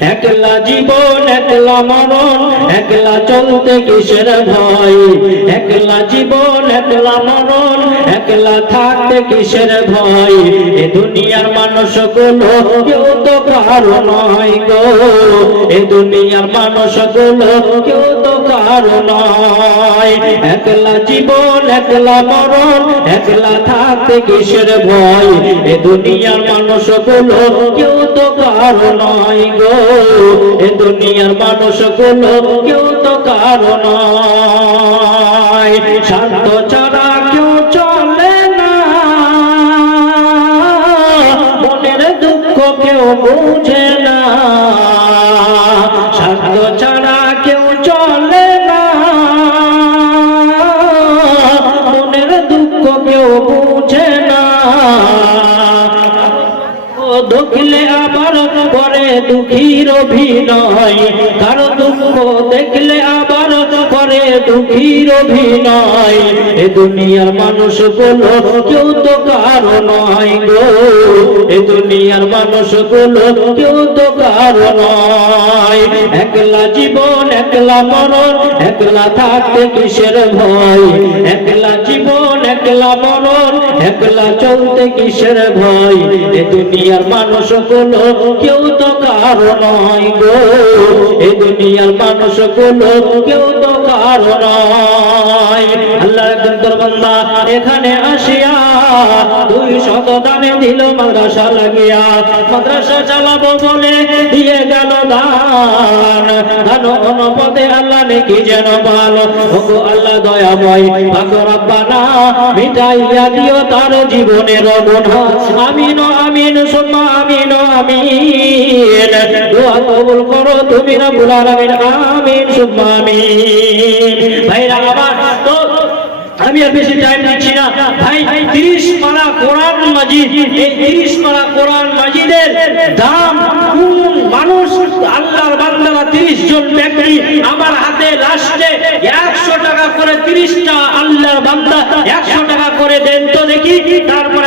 একলা জীবন, একলা মরণ, একলা চলতে কিসের ভয়? একলা জীবন, একলা মরণ, একলা থাকতে কিসের ভয়? এ দুনিয়ার মানুষগুলো কেউ তো কারও নয় গো। এ দুনিয়ার মানুষগুলো কেউ তো কারও নয়। একলা জীবন, একলা মরণ, একলা থাকতে কিসের ভয়? এ দুনিয়ার মানুষগুলো কেউ তো নয় গো। এ দুনিয়ার মানুষগুলো কেউ তো কারও নয়। শান্ত ছাড়া কেউ চলে না। মনের দুঃখ কেউ বুঝে না। শান্ত ছাড়া দেখলে আবার করে দুঃখীর অভিনয়। কারও দুঃখ দেখলে আবার করে দুঃখীর অভিনয়। এ দুনিয়ার মানুষগুলো কেউ তো কারও নয় গো। এ দুনিয়ার মানুষগুলো কেউ তো কারও নয়। একলা জীবন, একলা মরণ, একলা থাকতে কিসের ভয়? একলা চলতে কিসের ভয়? এ দুনিয়ার মানুষগুলো কেউ তো কারও নয় গো। এ দুনিয়ার মানুষগুলো কেউ তো কারও নয়। আল্লাহ একজন তোর এখানে আসিয়া দিল মাদ্রাসা লাগিয়া মাদ্রাসা চালাবো বলে দিয়ে গেল দান। দান অনুপদে আল্লাহ নাকি যেন ভালো ওগো আল্লাহ দয়াময়, ভাগ্য রব্বানা, মিটাইয়া দিও তার জীবনের গুণা। আমিন আমিন, সুম্মা, আমিন আমিন। দোয়া কবুল করো তুমি রব্বুল আলামিন, আমিন, সুম্মা, আমিন। ভাইরা, আমার আমি আর বেশি টাইম নিচ্ছি না। ভাই, তিরিশ পারা কোরআন মাজিদ, এই তিরিশ পারা কোরআন মাজিদের দাম কোন মানুষ আল্লাহর বান্দারা তিরিশ জন ব্যক্তি আমার হাতে লাস্টে একশো টাকা করে তিরিশটা আল্লাহর বান্দা একশো টাকা করে দেন তো দেখি, তারপরে